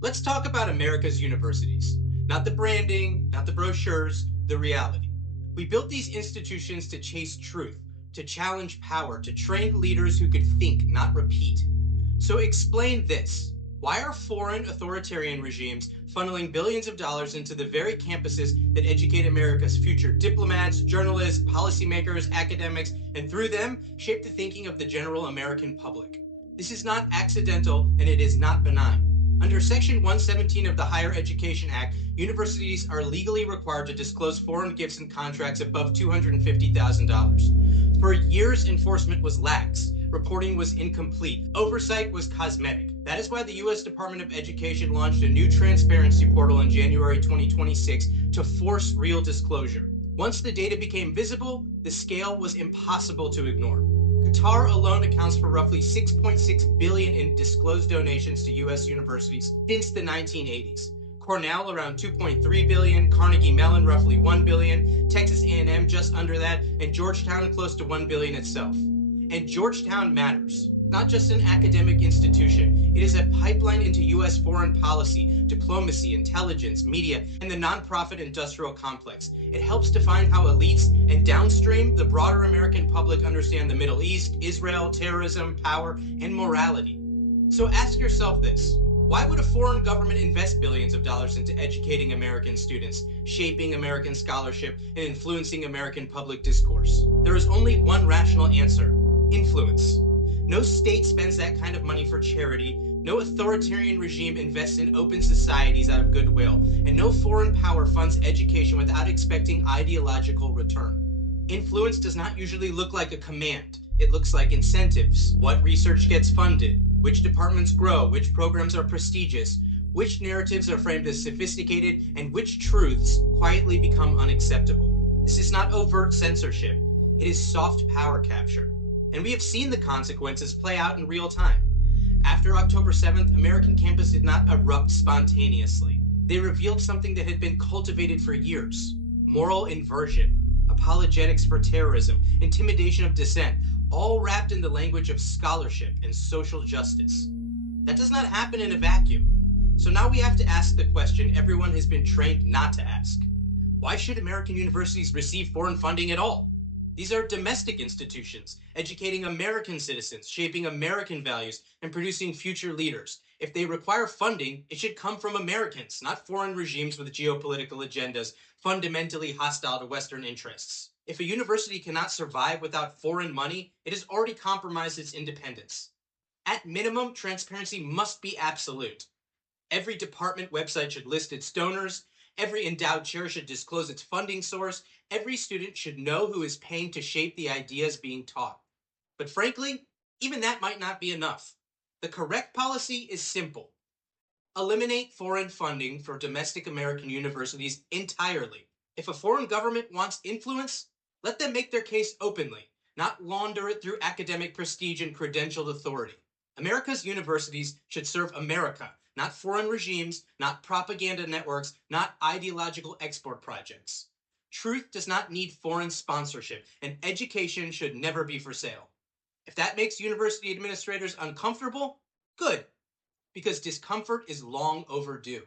Let's talk about America's universities. Not the branding, not the brochures, the reality. We built these institutions to chase truth, to challenge power, to train leaders who could think, not repeat. So explain this. Why are foreign authoritarian regimes funneling billions of dollars into the very campuses that educate America's future diplomats, journalists, policymakers, academics, and through them shape the thinking of the general American public? This is not accidental and it is not benign. Under Section 117 of the Higher Education Act, universities are legally required to disclose foreign gifts and contracts above $250,000. For years, enforcement was lax, reporting was incomplete, oversight was cosmetic. That is why the U.S. Department of Education launched a new transparency portal in January 2026 to force real disclosure. Once the data became visible, the scale was impossible to ignore. Qatar alone accounts for roughly $6.6 billion in disclosed donations to U.S. universities since the 1980s. Cornell around $2.3 billion, Carnegie Mellon roughly $1 billion, Texas A&M just under that, and Georgetown close to $1 billion itself. And Georgetown matters. Not just an academic institution, it is a pipeline into U.S. foreign policy, diplomacy, intelligence, media, and the nonprofit industrial complex. It helps define how elites and downstream, the broader American public, understand the Middle East, Israel, terrorism, power, and morality. So ask yourself this. Why would a foreign government invest billions of dollars into educating American students, shaping American scholarship, and influencing American public discourse? There is only one rational answer: influence. No state spends that kind of money for charity, no authoritarian regime invests in open societies out of goodwill, and no foreign power funds education without expecting ideological return. Influence does not usually look like a command. It looks like incentives. What research gets funded, which departments grow, which programs are prestigious, which narratives are framed as sophisticated, and which truths quietly become unacceptable. This is not overt censorship. It is soft power capture. And we have seen the consequences play out in real time. After October 7th, American campus did not erupt spontaneously. They revealed something that had been cultivated for years: moral inversion, apologetics for terrorism, intimidation of dissent, all wrapped in the language of scholarship and social justice. That does not happen in a vacuum. So now we have to ask the question everyone has been trained not to ask. Why should American universities receive foreign funding at all? These are domestic institutions, educating American citizens, shaping American values, and producing future leaders. If they require funding, it should come from Americans, not foreign regimes with geopolitical agendas fundamentally hostile to Western interests. If a university cannot survive without foreign money, it has already compromised its independence. At minimum, transparency must be absolute. Every department website should list its donors. Every endowed chair should disclose its funding source. Every student should know who is paying to shape the ideas being taught. But frankly, even that might not be enough. The correct policy is simple. Eliminate foreign funding for domestic American universities entirely. If a foreign government wants influence, let them make their case openly, not launder it through academic prestige and credentialed authority. America's universities should serve America, not foreign regimes, not propaganda networks, not ideological export projects. Truth does not need foreign sponsorship, and education should never be for sale. If that makes university administrators uncomfortable, good, because discomfort is long overdue.